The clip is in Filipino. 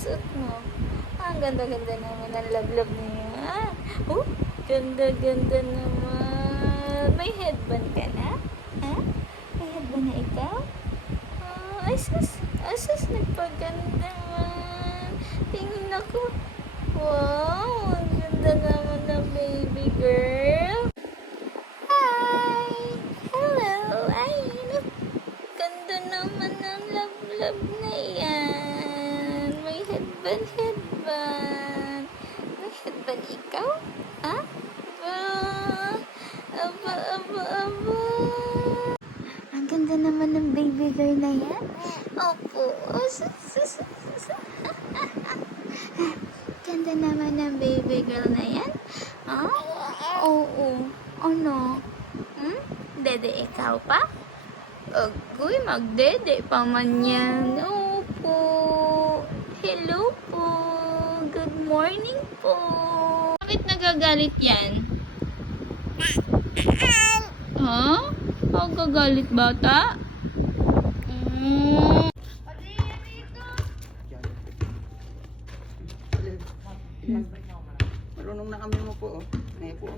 suot mo? Ang ganda-ganda naman ang love-love niya. Oh, ganda-ganda naman. May headband ka na? Ha? May headband na ikaw? Ay sus, nagpaganda naman. Tingin ako. Wow, ang ganda naman ng baby girl. Hi! Hello! Ay, ganda naman ng love-love na yan. May headband. May headband ikaw? Ha? Aba. Ang ganda naman ng baby girl na yan. Opo. Ganda naman ng baby girl na yan. Ha? Oo. Ano? Dede ikaw pa? Agoy, magdede pa man yan. Opo. Hello po. Good morning po. Bakit nagagalit yan? Ha? Magagalit bata? Marunong na kami mo po. Ngayon po.